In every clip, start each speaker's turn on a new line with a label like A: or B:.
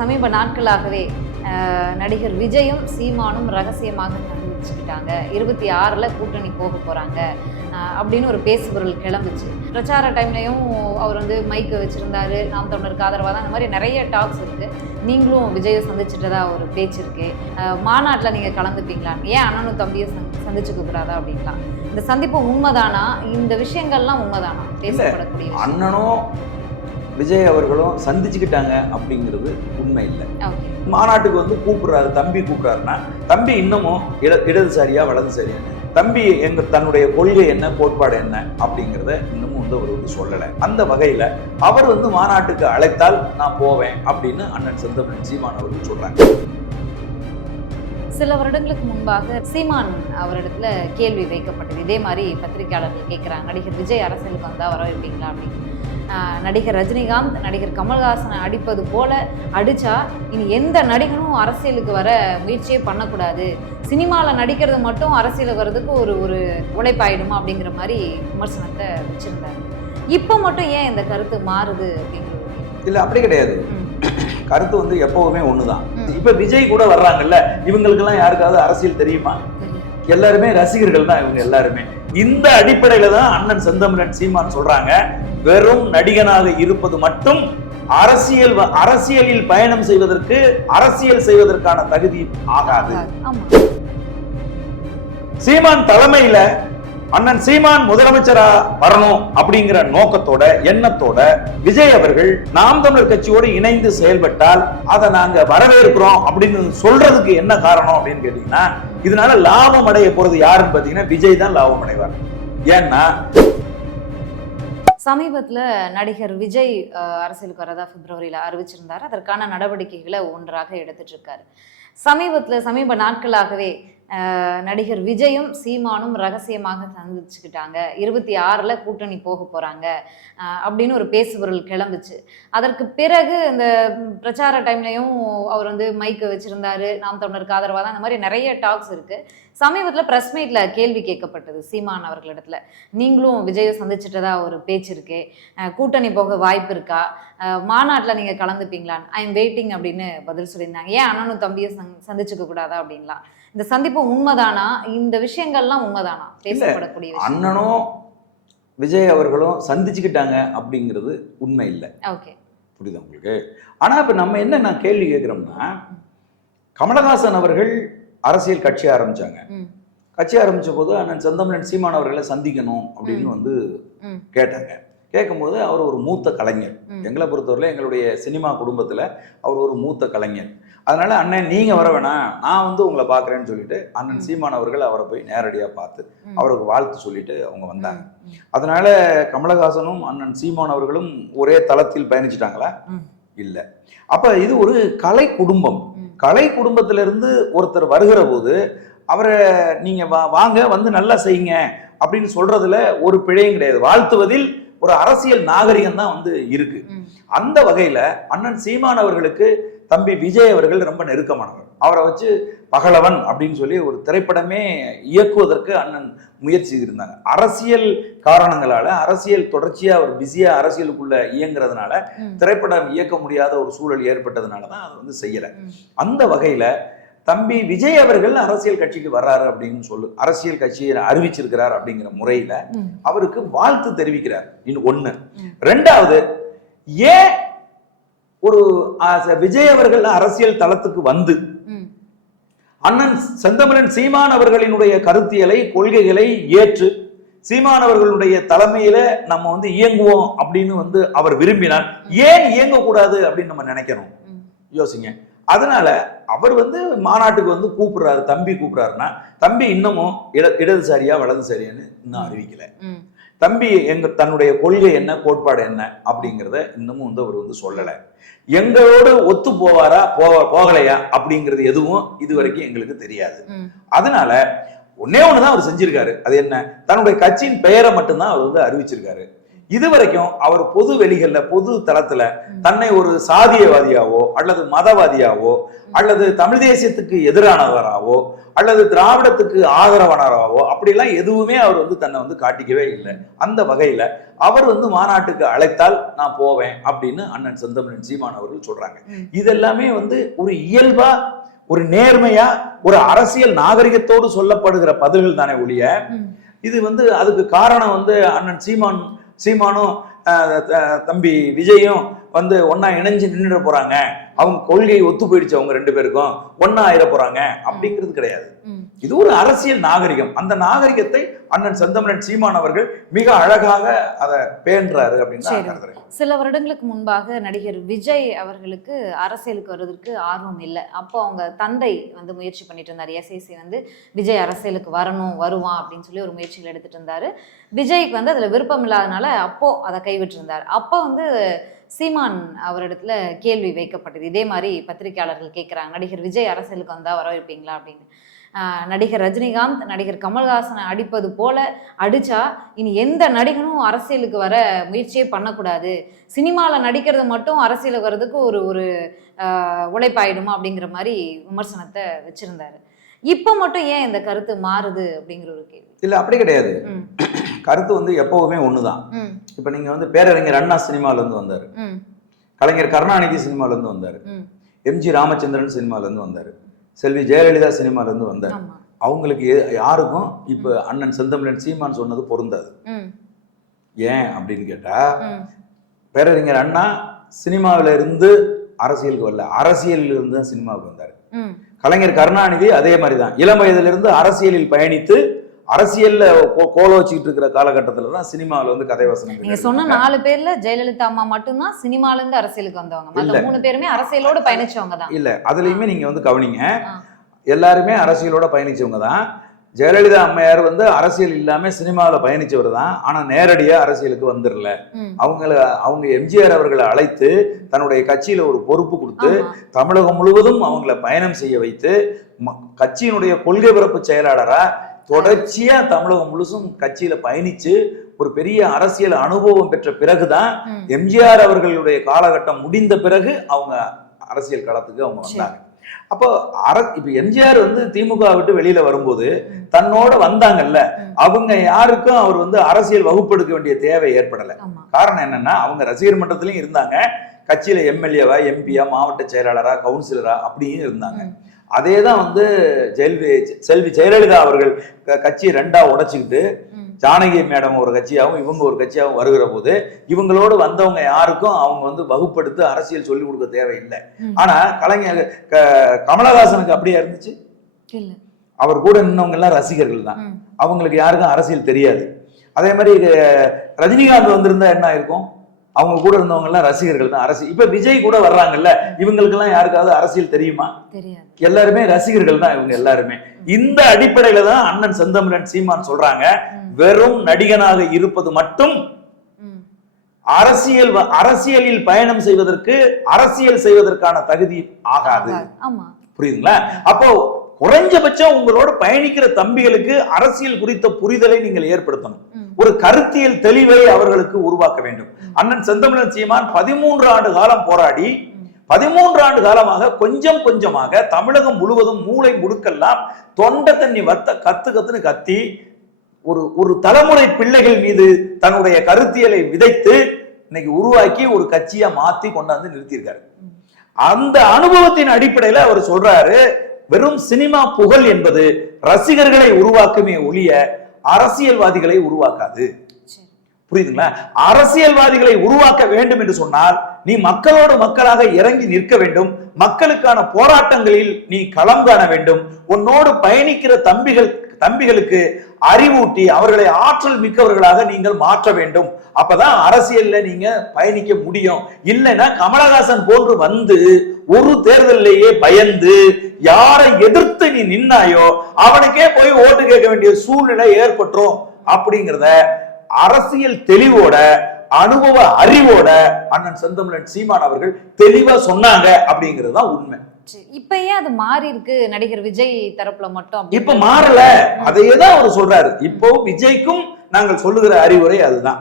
A: சமீப நாட்களாகவே நடிகர் விஜயும் சீமானும் ரகசியமாக சந்திச்சுக்கிட்டாங்க இருபத்தி ஆறில் கூட்டணி போக போகிறாங்க அப்படின்னு ஒரு பேசுபொருள் கிளம்புச்சு. பிரச்சார டைம்லையும் அவர் வந்து மைக்கு வச்சுருந்தாரு. நாம் தமிழருக்கு ஆதரவாக தான். அந்த மாதிரி நிறைய டாக்ஸ் இருக்குது நீங்களும் விஜயை சந்திச்சிட்டதா ஒரு பேச்சு இருக்கு. மாநாட்டில் நீங்கள் கலந்துப்பீங்களான்னு ஏன் அண்ணனும் தம்பியை சந்தி சந்திச்சுக்க கூடாதா அப்படின்லாம். இந்த சந்திப்பு உண்மைதானா? இந்த விஷயங்கள்லாம் உண்மைதானா? பேசப்படக்கூடிய.
B: அண்ணனும் விஜய் அவர்களும் சந்திச்சுக்கிட்டாங்க அப்படிங்கிறது உண்மை இல்லை மாநாட்டுக்கு வந்து கூப்பிடுறாரு தம்பி கூப்பிடுறாருன்னா தம்பி இன்னமும் இட இடதுசாரியா வலதுசாரியா? தம்பி எங்க தன்னுடைய கொள்கை என்ன கோட்பாடு என்ன அப்படிங்கிறத இன்னமும் வந்து அவர் வந்து சொல்லலை. அந்த வகையில அவர் வந்து மாநாட்டுக்கு அழைத்தால் நான் போவேன் அப்படின்னு அண்ணன் செந்தமன் சீமான் அவர்கள் சொல்றாங்க.
A: சில வருடங்களுக்கு முன்பாக சீமான் அவரிடத்துல கேள்வி வைக்கப்பட்டது. இதே மாதிரி பத்திரிகையாளர்கள் கேட்குறாங்க நடிகர் விஜய் அரசியலுக்கு வந்தால் வர வைப்பீங்களா அப்படின்னு. நடிகர் ரஜினிகாந்த் நடிகர் கமல்ஹாசனை அடிப்பது போல அடிச்சா இனி எந்த நடிகனும் அரசியலுக்கு வர முயற்சியே பண்ணக்கூடாது. சினிமாவில் நடிக்கிறது மட்டும் அரசியலுக்கு வர்றதுக்கு ஒரு ஒரு உழைப்பாயிடுமா அப்படிங்கிற மாதிரி விமர்சனத்தை வச்சிருந்தாரு. இப்போ மட்டும் ஏன் இந்த கருத்து மாறுது அப்படிங்கிறது
B: இல்ல அப்படி கிடையாது. கருத்து வந்து எப்பவுமே ஒண்ணுதான்.
A: ம்.
B: இப்ப விஜய் கூட வர்றாங்கல்ல இவங்களுக்கெல்லாம் யாருக்காவது அரசியல் தெரியும். எல்லாருமே ரசிகர்கள் தான் இவங்க எல்லாருமே. இந்த அடிப்படையில தான் அண்ணன் செந்தமிழன் சீமான் சொல்றாங்க வெறும் நடிகனாக இருப்பது மட்டும் அரசியல் அரசியலில் பயணம் செய்வதற்கு அரசியல் செய்வதற்கான தகுதி ஆகாது. சீமான் தலைமையில அண்ணன் சீமான் முதலமைச்சரா வரணும் அப்படிங்கிற நோக்கத்தோட எண்ணத்தோட விஜய் அவர்கள் நாம் தமிழர் கட்சியோடு இணைந்து செயல்பட்டால் அதை நாங்க வரவேற்கிறோம் அப்படின்னு சொல்றதுக்கு என்ன காரணம் அப்படின்னு கேட்டீங்கன்னா இதனால லாபம் அடைய போறது யாருன்னு பாத்தீங்கன்னா விஜய் தான் லாபம் அடைவார். ஏன்னா
A: சமீபத்தில் நடிகர் விஜய் அஹ், அரசியலுக்கு வரதா பிப்ரவரியில் அறிவிச்சிருந்தார். அதற்கான நடவடிக்கைகளை ஒன்றாக எடுத்துட்டு இருக்காரு. சமீபத்தில் சமீப நாட்களாகவே நடிகர் விஜயும் சீமானும் ரகசியமாக சந்திச்சுக்கிட்டாங்க. இருபத்தி ஆறில் கூட்டணி போக போகிறாங்க அப்படின்னு ஒரு பேசுபொருள் கிளம்புச்சு. அதற்கு பிறகு இந்த பிரச்சார டைம்லையும் அவர் வந்து மைக்கு வச்சுருந்தாரு. நாம் தமிழருக்கு ஆதரவாக தான். அந்த மாதிரி நிறைய டாக்ஸ் இருக்குது சமீபத்தில் ப்ரெஸ் மீட்டில் கேள்வி கேட்கப்பட்டது சீமான் அவர்களிடத்துல. நீங்களும் விஜயை சந்திச்சிட்டதா ஒரு பேச்சு இருக்கே. கூட்டணி போக வாய்ப்பு இருக்கா? மாநாட்டில் நீங்கள் கலந்துப்பீங்களான்னு. ஐ எம் வெயிட்டிங் அப்படின்னு பதில் சொல்லியிருந்தாங்க. ஏன் அண்ணனும் தம்பியை சந் சந்திச்சுக்க கூடாதா? அப்படின்லாம். இந்த சந்திப்பு உண்மைதானா? இந்த விஷயங்கள்லாம் உண்மைதானா? பேசப்படக்கூடிய
B: அண்ணனும் விஜய் அவர்களும் சந்திச்சுக்கிட்டாங்க அப்படிங்கிறது உண்மை இல்லை.
A: ஓகே.
B: புரியுதா உங்களுக்கு? ஆனா இப்ப நம்ம என்ன நான் கேள்வி கேட்கிறோம்னா கமலஹாசன் அவர்கள் அரசியல் கட்சி ஆரம்பிச்சாங்க. கட்சி ஆரம்பிச்ச போது அண்ணன் செந்தமிழன் சீமான் அவர்களை சந்திக்கணும் அப்படின்னு. வந்து கேட்டாங்க. கேட்கும்போது அவர் ஒரு மூத்த கலைஞர். எங்களை பொறுத்தவரையில எங்களுடைய சினிமா குடும்பத்துல அவர் ஒரு மூத்த கலைஞர். அதனால அண்ணன் நீங்க வர வேணாம் நான் வந்து உங்களை பார்க்கறேன்னு சொல்லிட்டு அண்ணன். சீமான் அவர்கள் அவரை போய் நேரடியா பார்த்து. அவருக்கு வாழ்த்து சொல்லிட்டு அவங்க வந்தாங்க அதனால கமலஹாசனும் அண்ணன் சீமான் அவர்களும் ஒரே தளத்தில் பயணிச்சிட்டாங்களா. இல்ல அப்ப இது ஒரு கலை குடும்பம். கலை குடும்பத்திலிருந்து ஒருத்தர் வருகிற போது அவரை நீங்க வா வாங்க வந்து நல்லா செய்யுங்க அப்படின்னு சொல்றதுல ஒரு பிழையும் கிடையாது வாழ்த்துவதில் ஒரு அரசியல் நாகரிகம் தான் வந்து இருக்கு. அந்த வகையில அண்ணன் சீமான் அவர்களுக்கு தம்பி விஜய் அவர்கள் ரொம்ப நெருக்கமானவர் அவரை வச்சு பகலவன் அப்படின்னு சொல்லி ஒரு திரைப்படமே இயக்குவதற்கு அண்ணன் முயற்சி இருந்தாங்க அரசியல் காரணங்களால அரசியல் தொடர்ச்சியா அவர் பிஸியா அரசியலுக்குள்ள இயங்குறதுனால. திரைப்படம் இயக்க முடியாத ஒரு சூழல் ஏற்பட்டதுனால தான் அதை வந்து செய்யல. அந்த வகையில தம்பி விஜய் அவர்கள் அரசியல் கட்சிக்கு வர்றாரு அப்படின்னு சொல்லு அரசியல் கட்சியை அறிவிச்சிருக்கிறார் அப்படிங்கிற முறையில. அவருக்கு வாழ்த்து தெரிவிக்கிறார் இன்னும் ஒண்ணு. ரெண்டாவது ஏன் ஒரு விஜய் அவர்கள் அரசியல் தளத்துக்கு வந்து. அண்ணன் செந்தமிழன் சீமான் அவர்களினுடைய கருத்தியலை கொள்கைகளை ஏற்று சீமான் அவர்களுடைய தலைமையில நம்ம வந்து இயங்குவோம் அப்படின்னு வந்து அவர் விரும்பினார் ஏன் இயங்கக்கூடாது அப்படின்னு நம்ம நினைக்கணும்
A: ம்.
B: யோசிங்க அதனால அவர் வந்து மாநாட்டுக்கு வந்து கூப்பிடுறாரு தம்பி கூப்பிடுறாருன்னா தம்பி இன்னமும் இட இடதுசாரியா வலதுசாரியான்னு இன்னும் அறிவிக்கல. தம்பி எங்க தன்னுடைய கொள்கை என்ன கோட்பாடு என்ன அப்படிங்கிறத இன்னமும் வந்து அவர் வந்து சொல்லல. எங்களோடு ஒத்து போவாரா போவ போகலையா அப்படிங்கிறது எதுவும் இது வரைக்கும் எங்களுக்கு தெரியாது. அதனால ஒன்னே ஒண்ணுதான் அவர் செஞ்சிருக்காரு. அது என்ன? தன்னுடைய கட்சியின் பெயரை மட்டும்தான் அவர் வந்து அறிவிச்சிருக்காரு. இது வரைக்கும் அவர் பொது வெளிகள்ல பொது தளத்துல தன்னை ஒரு சாதியவாதியாவோ அல்லது மதவாதியாவோ அல்லது தமிழ் தேசியத்துக்கு எதிரானவராவோ அல்லது திராவிடத்துக்கு ஆதரவானவராவோ அப்படிலாம் எதுவுமே அவர் வந்து தன்னை வந்து காட்டிக்கவே இல்லை அந்த வகையில அவர் வந்து மாநாட்டுக்கு அழைத்தால் நான் போவேன் அப்படின்னு அண்ணன் செந்தமிழன் சீமான் அவர்கள் சொல்றாங்க. இதெல்லாமே வந்து ஒரு இயல்பா ஒரு நேர்மையா ஒரு அரசியல் நாகரிகத்தோடு சொல்லப்படுகிற பதில்கள் தானே ஒழிய. இது வந்து அதுக்கு காரணம் வந்து அண்ணன் சீமான் சீமானும் தம்பி விஜயும் வந்து ஒண்ணா இணைஞ்சு நின்றுட போறாங்க. அவங்க கொள்கை ஒத்து போயிடுச்சு அவங்க ரெண்டு பேருக்கும். ஒண்ணா ஆயிட போறாங்க. அப்படிங்கிறது கிடையாது. இது ஒரு அரசியல் நாகரிகம். அந்த நாகரிகத்தை அண்ணன் செந்தமிழன் சீமான் அவர்கள் மிக அழகாக அதை பேன்றாரு அப்படின்னு
A: சில வருடங்களுக்கு முன்பாக நடிகர் விஜய் அவர்களுக்கு அரசியலுக்கு வருவதற்கு ஆர்வம் இல்லை. அப்போ அவங்க தந்தை வந்து முயற்சி பண்ணிட்டு இருந்தார். எஸ்ஐசி வந்து விஜய் அரசியலுக்கு வரணும் வருவான் அப்படின்னு சொல்லி ஒரு முயற்சிகள் எடுத்துட்டு இருந்தாரு. விஜய்க்கு வந்து அதுல விருப்பம் இல்லாதனால அப்போ அதை கைவிட்டிருந்தார். அப்போ வந்து சீமான் அவரிடத்துல கேள்வி வைக்கப்பட்டது. இதே மாதிரி பத்திரிகையாளர்கள் கேட்குறாங்க நடிகர் விஜய் அரசியலுக்கு வந்தா வரவேற்பீங்களா? அப்படின்னு. நடிகர் ரஜினிகாந்த் நடிகர் கமல்ஹாசனை அடிப்பது போல அடிச்சா இனி எந்த நடிகனும் அரசியலுக்கு வர முயற்சியே பண்ணக்கூடாது. சினிமாவில் நடிக்கிறது மட்டும் அரசியலுக்கு வர்றதுக்கு ஒரு ஒரு உழைப்பாயிடுமா அப்படிங்கிற மாதிரி விமர்சனத்தை வச்சிருந்தாரு. இப்போ மட்டும் ஏன் இந்த கருத்து மாறுது அப்படிங்கிற ஒரு கேள்வி.
B: இல்ல அப்படி கிடையாது. கருத்து வந்து எப்பவுமே ஒண்ணுதான். இப்ப நீங்க வந்து பேரறிஞர் அண்ணா சினிமால இருந்து வந்தாரு. கலைஞர் கருணாநிதி சினிமால இருந்து வந்தாரு. எம்ஜி ராமச்சந்திரன் சினிமால இருந்து வந்தாரு. செல்வி ஜெயலலிதா சினிமால இருந்து வந்தாரு அவங்களுக்கு யாருக்கும் இப்ப அண்ணன் செந்தமிழன் சீமான் சொன்னது பொருந்தாது. ஏன் அப்படின்னு கேட்டா
A: ம்.
B: பேரறிஞர் அண்ணா சினிமாவில இருந்து அரசியலுக்கு வரல. அரசியலில் இருந்து தான் சினிமாவுக்கு வந்தாரு. கலைஞர் கருணாநிதி அதே மாதிரி தான். இளம் வயதிலிருந்து அரசியலில் பயணித்து அரசியல்ல கோ- கோல வச்சுக்கிட்டு இருக்கிற காலகட்டத்துல தான் சினிமாவில் வந்து கதை வசனம்
A: நீங்க சொன்ன நாலு பேர்ல ஜெயலலிதா அம்மா மட்டும்தான் சினிமால இருந்து அரசியலுக்கு வந்தவங்க. மூணு பேருமே அரசியலோடு பயணிச்சவங்க தான்.
B: இல்ல. அதுலயுமே நீங்க வந்து கவனிங்க. எல்லாருமே அரசியலோட பயணிச்சவங்க தான். ஜெயலலிதா அம்மையார் வந்து அரசியல் இல்லாம சினிமாவில் பயணிச்சவர் தான். ஆனா நேரடியா அரசியலுக்கு வந்துடல அவங்கள அவங்க எம்ஜிஆர் அவர்களை அழைத்து தன்னுடைய கட்சியில ஒரு பொறுப்பு கொடுத்து தமிழகம் முழுவதும் அவங்கள பயணம் செய்ய வைத்து கட்சியினுடைய கொள்கை பரப்பு செயலாளரா தொடர்ச்சியா தமிழகம் முழுசும் கட்சியில பயணிச்சு ஒரு பெரிய அரசியல் அனுபவம் பெற்ற பிறகுதான் எம்ஜிஆர் அவர்களுடைய காலகட்டம் முடிந்த பிறகு அவங்க அரசியல் களத்துக்கு அவங்க. வந்தாங்க அப்போ அர இப்ப எம்ஜிஆர் வந்து திமுக விட்டு வெளியில வரும்போது. தன்னோட வந்தாங்கல்ல. அவங்க யாருக்கும் அவர் வந்து அரசியல் வகுப்பெடுக்க வேண்டிய தேவை ஏற்படல காரணம் என்னன்னா அவங்க ரசிகர் மன்றத்திலயும் இருந்தாங்க கட்சியில எம்எல்ஏவா எம்பியா மாவட்ட செயலாளரா கவுன்சிலரா அப்படியும் இருந்தாங்க. அதே தான் வந்து ஜெயல்வி செல்வி ஜெயலலிதா அவர்கள் கட்சியை ரெண்டா உடைச்சுக்கிட்டு ஜானகி மேடம் ஒரு கட்சியாகவும் இவங்க ஒரு கட்சியாகவும் வருகிற போது இவங்களோடு வந்தவங்க யாருக்கும் அவங்க வந்து வகுப்படுத்து அரசியல் சொல்லி கொடுக்க தேவையில்லை. ஆனா கலைஞர் கமலஹாசனுக்கு அப்படியே இருந்துச்சு? அவர் கூட நின்னவங்க எல்லாம் ரசிகர்கள் தான். அவங்களுக்கு யாருக்கும் அரசியல் தெரியாது. அதே மாதிரி ரஜினிகாந்த் வந்திருந்தா என்ன இருக்கும் அவங்க கூட இருந்தவங்க எல்லாம் ரசிகர்கள் தான். அரசியல் இப்ப விஜய் கூட வர்றாங்கல்ல இவங்களுக்கு எல்லாம் யாருக்காவது அரசியல் தெரியுமா? எல்லாருமே ரசிகர்கள் தான் இவங்க எல்லாருமே. இந்த அடிப்படையில தான் அண்ணன் செந்தமிழன் சீமான் சொல்றாங்க வெறும் நடிகனாக இருப்பது மட்டும் அரசியல் அரசியலில் பயணம் செய்வதற்கு அரசியல் செய்வதற்கான தகுதி ஆகாது. புரியுதுங்களா? அப்போ குறைஞ்சபட்சம் உங்களோட பயணிக்கிற தம்பிகளுக்கு அரசியல் குறித்த புரிதலை நீங்கள் ஏற்படுத்தணும். ஒரு கருத்தியல் தெளிவை அவர்களுக்கு உருவாக்க வேண்டும். அண்ணன் செந்தமிழன் சீமான் பதிமூன்று ஆண்டு காலம் போராடி பதிமூன்று ஆண்டு காலமாக கொஞ்சம் கொஞ்சமாக தமிழகம் முழுவதும் மூளை முடுக்கெல்லாம் தொண்டை தண்ணி வத்த கத்து கத்துன்னு கத்தி ஒரு ஒரு தலைமுறை பிள்ளைகள் மீது தன்னுடைய கருத்தியலை விதைத்து இன்னைக்கு உருவாக்கி ஒரு கட்சியா மாத்தி கொண்டாந்து நிறுத்தியிருக்காரு. அந்த அனுபவத்தின் அடிப்படையில அவர் சொல்றாரு வெறும் சினிமா புகழ் என்பது ரசிகர்களை உருவாக்குமே ஒழிய அரசியல்வாதிகளை உருவாக்காது. புரியுதுங்களா? அரசியல்வாதிகளை உருவாக்க வேண்டும் என்று சொன்னால் நீ மக்களோடு மக்களாக இறங்கி நிற்க வேண்டும். மக்களுக்கான போராட்டங்களில் நீ களம் காண வேண்டும். உன்னோடு பயணிக்கிற தம்பிகள் தம்பிகளுக்கு அறிவூட்டி அவர்களை ஆற்றல் மிக்கவர்களாக நீங்கள் மாற்ற வேண்டும். அப்பதான் அரசியல்ல நீங்க பயணிக்க முடியும். இல்லைன்னா கமலஹாசன் போன்று வந்து ஒரு தேர்தலிலேயே பயந்து யாரை எதிர்த்து நீ நின்னாயோ அவனுக்கே போய் ஓட்டு கேட்க வேண்டிய சூழ்நிலை ஏற்பட்டுரும். அப்படிங்கிறத அரசியல் தெளிவோட அனுபவ அறிவோட அண்ணன் செந்தமிழன் சீமான் அவர்கள் தெளிவா சொன்னாங்க அப்படிங்கிறது தான் உண்மை.
A: இப்ப ஏன் அது மாறி இருக்கு நடிகர் விஜய் தரப்புல மட்டும்
B: இப்ப மாறல. அதையே தான் அவர் சொல்றாரு. இப்போ விஜய்க்கும் நாங்கள் சொல்லுகிற அறிவுரை அதுதான்.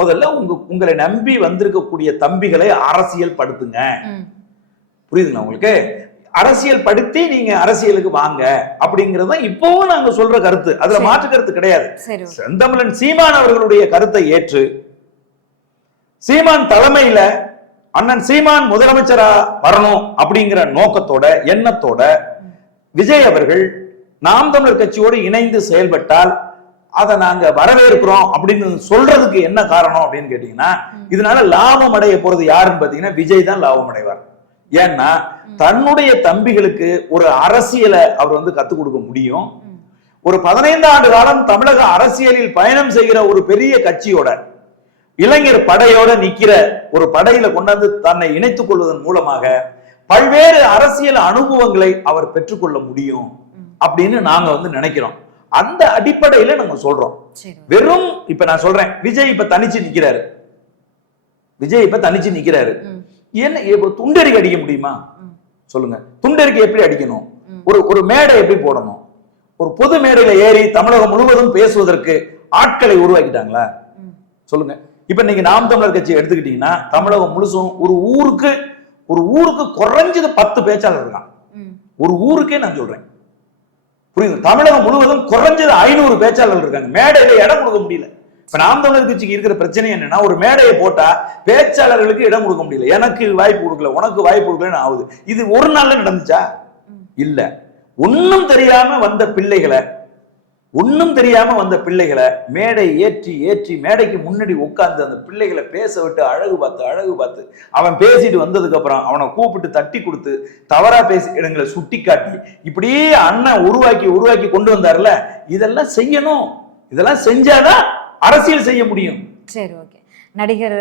B: முதல்ல உங்க உங்களை நம்பி வந்திருக்கக்கூடிய தம்பிகளை அரசியல் படுத்துங்க. புரியுதுங்களா உங்களுக்கு? அரசியல் படுத்தி நீங்க அரசியலுக்கு வாங்க அப்படிங்கறது இப்பவும் நாங்க சொல்ற கருத்து. அதுல. மாற்று கருத்து கிடையாது. செந்தமிழன் சீமான் அவர்களுடைய கருத்தை ஏற்று சீமான் தலைமையில அண்ணன் சீமான் முதலமைச்சரா வரணும் அப்படிங்கிற நோக்கத்தோட எண்ணத்தோட விஜய் அவர்கள் நாம் தமிழர் கட்சியோடு இணைந்து செயல்பட்டால் அதை நாங்க வரவேற்கிறோம் அப்படின்னு சொல்றதுக்கு என்ன காரணம் அப்படின்னு கேட்டீங்கன்னா இதனால லாபம் அடைய போறது யாருன்னு பாத்தீங்கன்னா விஜய் தான் லாபம் அடைவார். ஏன்னா தன்னுடைய தம்பிகளுக்கு ஒரு அரசியலை அவர் வந்து கத்துக் கொடுக்க முடியும். ஒரு பதினைந்து ஆண்டு காலம் தமிழக அரசியலில் பயணம் செய்கிற ஒரு பெரிய கட்சியோட இளைஞர் படையோட நிக்கிற ஒரு படையில கொண்டாந்து தன்னை இணைத்துக் கொள்வதன் மூலமாக பல்வேறு அரசியல் அனுபவங்களை அவர் பெற்றுக்கொள்ள முடியும். அப்படின்னு நாங்க வந்து நினைக்கிறோம் அந்த அடிப்படையில நாங்க சொல்றோம். வெறும் இப்ப நான் சொல்றேன் விஜய் இப்ப தனிச்சு நிக்கிறாரு விஜய் இப்ப தனிச்சு நிக்கிறாரு. என்ன இப்ப துண்டறிக்கை அடிக்க முடியுமா. சொல்லுங்க துண்டறிக்கை எப்படி அடிக்கணும். ஒரு ஒரு மேடை எப்படி போடணும் ஒரு பொது மேடையில ஏறி தமிழகம் முழுவதும் பேசுவதற்கு ஆட்களை உருவாக்கிட்டாங்களா. சொல்லுங்க இப்ப நீங்க நாம் தமிழர் கட்சி எடுத்துக்கிட்டீங்கன்னா தமிழகம் முழுசும் ஒரு ஊருக்கு ஒரு ஊருக்கு குறைஞ்சது பத்து பேச்சாளர் இருக்கான். ஒரு ஊருக்கே நான் சொல்றேன். புரியுது? தமிழகம் முழுவதும் குறைஞ்சது ஐநூறு பேச்சாளர்கள் இருக்காங்க. மேடையில இடம் கொடுக்க முடியல. இப்ப நாம் தமிழர் கட்சிக்கு இருக்கிற பிரச்சனை என்னன்னா ஒரு மேடையை போட்டா பேச்சாளர்களுக்கு இடம் கொடுக்க முடியல. எனக்கு வாய்ப்பு கொடுக்கல உனக்கு வாய்ப்பு கொடுக்கலன்னு ஆகுது. இது ஒரு நாள்ல நடந்துச்சா. இல்ல. ஒண்ணும் தெரியாம வந்த பிள்ளைகளை ஒன்றும் தெரியாம வந்த பிள்ளைகளை மேடை ஏற்றி ஏற்றி மேடைக்கு முன்னாடி உட்கார்ந்து அந்த பிள்ளைகளை பேச விட்டு அழகு பார்த்து அழகு பார்த்து அவன் பேசிட்டு வந்ததுக்கு அப்புறம் அவனை கூப்பிட்டு தட்டி கொடுத்து தவறா பேசி இடங்களை சுட்டி காட்டி இப்படியே அண்ணன் உருவாக்கி உருவாக்கி கொண்டு வந்தார்ல இதெல்லாம் செய்யணும். இதெல்லாம் செஞ்சாதான் அரசியல் செய்ய முடியும்.
A: சரி ஓகே. நடிகர்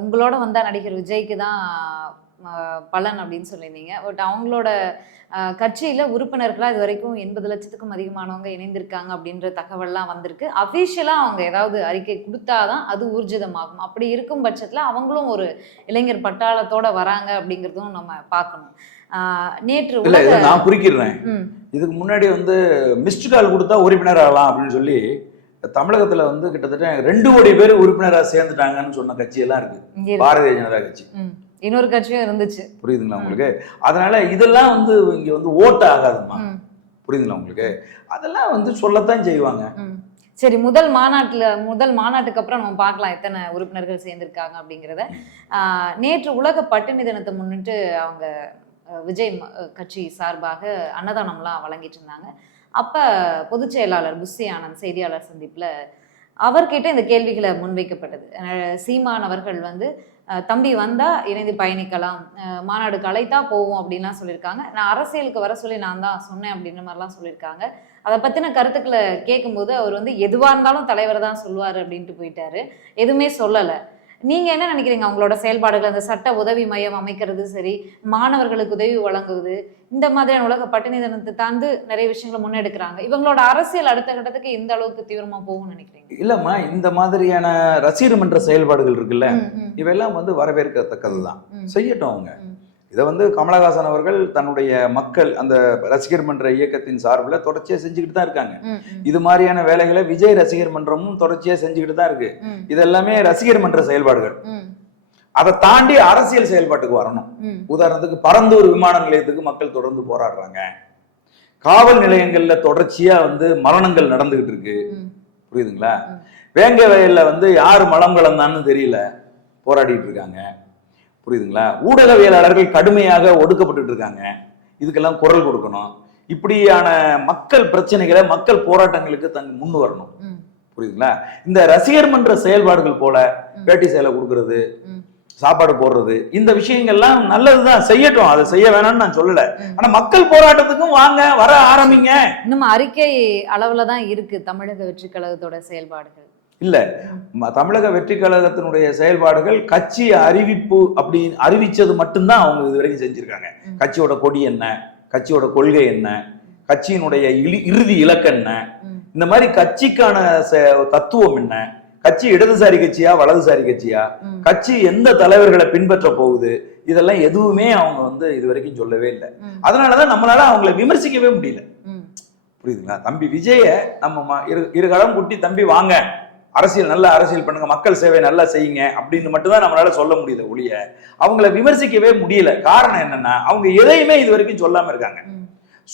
A: உங்களோட வந்தா நடிகர் விஜய்க்கு தான் பலன் அப்படின்னு சொல்லியிருந்தீங்க. பட் அவங்களோட கட்சியில உறுப்பினர்களா இது வரைக்கும் எண்பது லட்சத்துக்கும் அதிகமானவங்க இணைந்திருக்காங்க அப்படின்ற தகவல்லாம் வந்திருக்கு. அஃபீஷியலா அவங்க ஏதாவது அறிக்கை கொடுத்தாதான் அது ஊர்ஜிதமாகும். அப்படி இருக்கும் பட்சத்துல அவங்களும் ஒரு இளைஞர் பட்டாளத்தோட வராங்க அப்படிங்கிறதும் நம்ம பார்க்கணும். நேற்று
B: இல்ல இதை நான் குறிக்கிறேன். இதுக்கு முன்னாடி வந்து மிஸ்டு கால் கொடுத்தா உறுப்பினர் ஆகலாம் அப்படின்னு சொல்லி தமிழகத்துல வந்து கிட்டத்தட்ட ரெண்டு கோடி பேர் உறுப்பினரா சேர்ந்துட்டாங்கன்னு சொன்ன கட்சி எல்லாம் இருக்கு. பாரதிய ஜனதா கட்சி.
A: இன்னொரு கட்சியும் இருந்துச்சு.
B: புரியுதுங்களா உங்களுக்கு? அதனால இதெல்லாம் வந்து இங்க வந்து ஓட்டு ஆகாதுமா புரியுதுங்களா உங்களுக்கு? அதெல்லாம் வந்து சொல்லத்தான் செய்வாங்க.
A: சரி முதல் மாநாட்டுல முதல் மாநாட்டுக்கு அப்புறம் நம்ம பார்க்கலாம் எத்தனை உறுப்பினர்கள் சேர்ந்திருக்காங்க அப்படிங்கிறத. நேற்று உலக பட்டினி தினத்தை முன்னிட்டு அவங்க விஜய் கட்சி சார்பாக அன்னதானம்லாம் வழங்கிட்டு இருந்தாங்க. அப்ப பொதுச் செயலாளர் புஸ்ஸி ஆனந்த் செய்தியாளர் சந்திப்புல அவர்கிட்ட இந்த கேள்விகளை முன்வைக்கப்பட்டது. சீமான் அவர்கள் வந்து தம்பி வந்தா இணைந்து பயணிக்கலாம். மாநாடு கலைத்தா போவோம் அப்படின்லாம் சொல்லியிருக்காங்க. நான் அரசியலுக்கு வர சொல்லி நான் தான் சொன்னேன் அப்படின்ற மாதிரிலாம் சொல்லியிருக்காங்க. அதை பற்றின கருத்துக்களை கேட்கும்போது அவர் வந்து எதுவாக இருந்தாலும் தலைவர் தான் சொல்லுவார் அப்படின்ட்டு போயிட்டாரு. எதுவுமே சொல்லலை. நீங்க என்ன நினைக்கிறீங்க? அவங்களோட செயல்பாடுகள் அந்த சட்ட உதவி மையம் அமைக்கிறது சரி மாணவர்களுக்கு உதவி வழங்குவது இந்த மாதிரியான உலக பட்டினி தினத்தை தாண்டு நிறைய விஷயங்களை முன்னெடுக்கிறாங்க. இவங்களோட அரசியல் அடுத்த கட்டத்துக்கு எந்த அளவுக்கு தீவிரமா போகும்னு நினைக்கிறீங்க?
B: இல்லம்மா இந்த மாதிரியான ரசிகர் மன்ற செயல்பாடுகள் இருக்குல்ல இவையெல்லாம் வந்து வரவேற்கத்தக்கதுதான்.
A: ம்,
B: செய்யட்டும் அவங்க. இதை வந்து கமலஹாசன் அவர்கள் தன்னுடைய மக்கள் அந்த ரசிகர் மன்ற இயக்கத்தின் சார்பில் தொடர்ச்சியா செஞ்சுக்கிட்டு தான் இருக்காங்க. இது மாதிரியான வேலைகளை விஜய் ரசிகர் மன்றமும் தொடர்ச்சியா செஞ்சுக்கிட்டு தான் இருக்கு.
A: ம்,
B: இது எல்லாமே ரசிகர் மன்ற செயல்பாடுகள். அதை தாண்டி அரசியல் செயல்பாட்டுக்கு வரணும். உதாரணத்துக்கு பரந்தூர் விமான நிலையத்துக்கு மக்கள் தொடர்ந்து போராடுறாங்க. காவல் நிலையங்கள்ல தொடர்ச்சியா வந்து மரணங்கள் நடந்துகிட்டு இருக்கு. புரியுதுங்களா. வேங்க வயல்ல வந்து யார் மலம் கலந்தான்னு தெரியல. போராடிட்டு இருக்காங்க. புரியுதுங்களா? ஊடகவியலாளர்கள் கடுமையாக ஒடுக்கப்பட்டு இருக்காங்க இதுக்கெல்லாம் குரல் கொடுக்கணும். இப்படியான மக்கள் பிரச்சனைகளை மக்கள் போராட்டங்களுக்கு தன் முன் வரணும். புரியுதுங்களா? இந்த ரசிகர் மன்ற செயல்பாடுகள் போல
A: ம்.
B: வேட்டி சேலை கொடுக்கறது. சாப்பாடு போடுறது இந்த விஷயங்கள்லாம் நல்லதுதான். செய்யட்டும். அதை செய்ய வேணாம்னு நான் சொல்லல. ஆனா மக்கள் போராட்டத்துக்கும் வாங்க வர ஆரம்பிங்க.
A: இன்னும் அறிக்கை அளவுல தான் இருக்கு தமிழக வெற்றி கழகத்தோட செயல்பாடுகள்.
B: இல்ல. தமிழக வெற்றி கழகத்தினுடைய செயல்பாடுகள் கட்சி அறிவிப்பு அப்படி அறிவிச்சது மட்டும்தான் அவங்க இது வரைக்கும் செஞ்சிருக்காங்க. கட்சியோட கொடி என்ன? கட்சியோட கொள்கை என்ன? கட்சியினுடைய இறுதி இலக்கு என்ன? இந்த மாதிரி கட்சிக்கான தத்துவம் என்ன? கட்சி இடதுசாரி கட்சியா வலதுசாரி கட்சியா? கட்சி எந்த தலைவர்களை பின்பற்ற போகுது? இதெல்லாம் எதுவுமே அவங்க வந்து இது வரைக்கும் சொல்லவே இல்லை. அதனாலதான் நம்மளால அவங்கள விமர்சிக்கவே முடியல. புரியுதுங்களா? தம்பி விஜய நம்ம இரு இரு கடம் குட்டி தம்பி வாங்க. அரசியல் நல்ல அரசியல் பண்ணுங்க மக்கள் சேவை நல்லா செய்யுங்க அப்படின்னு மட்டும்தான் நம்மளால சொல்ல முடியுது ஒழிய அவங்கள விமர்சிக்கவே முடியல. காரணம் என்னன்னா அவங்க எதையுமே இது வரைக்கும் சொல்லாம இருக்காங்க.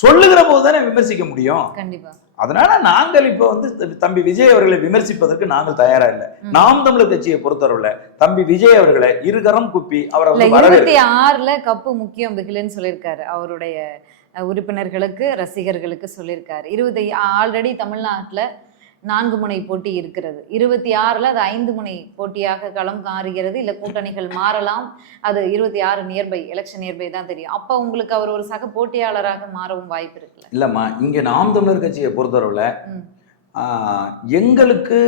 B: சொல்லுகிற போது தானே விமர்சிக்க முடியும்.
A: கண்டிப்பா.
B: அதனால நாங்கள் இப்ப வந்து தம்பி விஜய் அவர்களை விமர்சிப்பதற்கு நாங்கள் தயாரா இல்லை. நாம் தமிழர் கட்சியை பொறுத்தவரையில தம்பி விஜய் அவர்களை இருகரம் குப்பி அவரை
A: இருபத்தி ஆறுல கப்பு முக்கியம் பிகிலுன்னு சொல்லியிருக்காரு. அவருடைய உறுப்பினர்களுக்கு ரசிகர்களுக்கு சொல்லியிருக்காரு. இருபத்தி ஆல்ரெடி தமிழ்நாட்டுல நான்கு முனை போட்டி இருக்கிறது. இருபத்தி ஆறுல அது ஐந்து முனை போட்டியாக களம் காருகிறது இல்ல கூட்டணிகள் மாறலாம். அது இருபத்தி ஆறு நியர்பை எலெக்ஷன் நியர்பை தான் தெரியும். அப்ப உங்களுக்கு அவர் ஒரு சக போட்டியாளராக மாறவும் வாய்ப்பு இருக்குல்ல?
B: இல்லம்மா இங்க நாம் தமிழர் கட்சியை. ஆஹ், எங்களுக்கு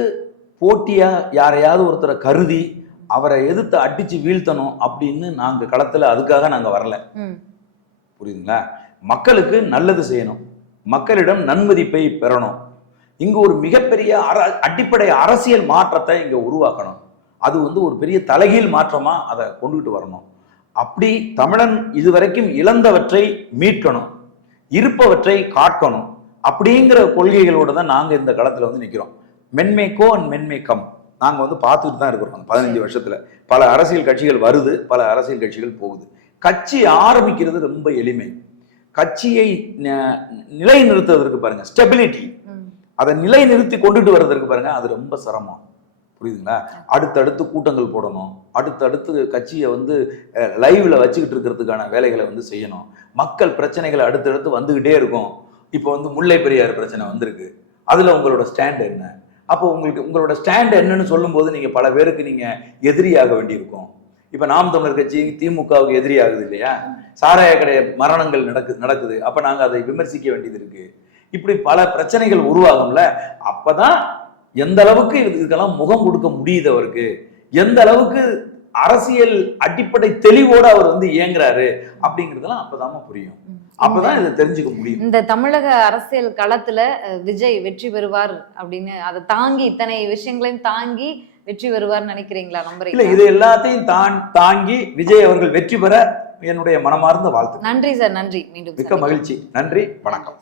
B: போட்டியா யாரையாவது ஒருத்தரை கருதி அவரை எதிர்த்து அடிச்சு வீழ்த்தணும் அப்படின்னு நாங்க களத்துல அதுக்காக நாங்க வரல. புரியுதுங்களா? மக்களுக்கு நல்லது செய்யணும். மக்களிடம் நன்மதிப்பை பெறணும். இங்க ஒரு மிகப்பெரிய அர அடிப்படை அரசியல் மாற்றத்தை இங்க உருவாக்கணும். அது வந்து ஒரு பெரிய தலைகீழ் மாற்றமா அதை கொண்டுகிட்டு வரணும். அப்படி தமிழன் இதுவரைக்கும் இழந்தவற்றை மீட்கணும். இருப்பவற்றை காக்கணும் அப்படிங்கிற கொள்கைகளோட தான் நாங்க இந்த களத்துல வந்து நிக்கிறோம். மென்மேக்கோ அண்ட் மென்மேக்கம் நாங்க வந்து பார்த்துட்டு தான் இருக்கிறோம் பதினஞ்சு வருஷத்துல. பல அரசியல் கட்சிகள் வருது பல அரசியல் கட்சிகள் போகுது. கட்சி ஆரம்பிக்கிறது ரொம்ப எளிமை. கட்சியை ந- நிலைநிறுத்துவதற்கு பாருங்க ஸ்டெபிலிட்டி
A: அதை
B: அதை நிலைநிறுத்தி கொண்டுட்டு வர்றதற்கு பாருங்க அது ரொம்ப சிரமம். புரியுதுங்களா? அடுத்தடுத்து கூட்டங்கள் போடணும். அடுத்தடுத்து கட்சியை வந்து லைவ்ல வச்சுக்கிட்டு இருக்கிறதுக்கான வேலைகளை வந்து செய்யணும். மக்கள் பிரச்சனைகளை அடுத்தடுத்து வந்துகிட்டே இருக்கும். இப்போ வந்து முல்லை பெரியார் பிரச்சனை வந்திருக்கு. அதுல உங்களோட ஸ்டாண்ட் என்ன? அப்போ உங்களுக்கு உங்களோட ஸ்டாண்ட் என்னன்னு சொல்லும்போது நீங்க பல பேருக்கு நீங்க எதிரியாக வேண்டியிருக்கும். இப்போ நாம் தமிழர் கட்சி திமுகவுக்கு எதிரி ஆகுது இல்லையா? சாராய கடை மரணங்கள் நடக்கு நடக்குது. அப்போ நாங்கள் அதை விமர்சிக்க வேண்டியது இருக்குது இப்படி பல பிரச்சனைகள் உருவாகும்ல அப்பதான் எந்த அளவுக்கு இது- இதுக்கெல்லாம் முகம் கொடுக்க முடியுது அவருக்கு? எந்த அளவுக்கு அரசியல் அடிப்படை தெளிவோட அவர் வந்து இயங்குறாரு அப்படிங்கறதெல்லாம் அப்பதாம்மா புரியும். அப்பதான் இதை தெரிஞ்சுக்க முடியும்.
A: இந்த தமிழக அரசியல் களத்துல விஜய் வெற்றி பெறுவார் அப்படின்னு அதை தாங்கி இத்தனை விஷயங்களையும் தாங்கி வெற்றி பெறுவார்னு நினைக்கிறீங்களா?
B: இல்ல
A: நம்புறீங்களா
B: இது எல்லாத்தையும் தான் தாங்கி விஜய் அவர்கள் வெற்றி பெற என்னுடைய மனமார்ந்த வாழ்த்து
A: நன்றி சார் நன்றி. மீண்டும்
B: மிக்க. மகிழ்ச்சி. நன்றி. வணக்கம்.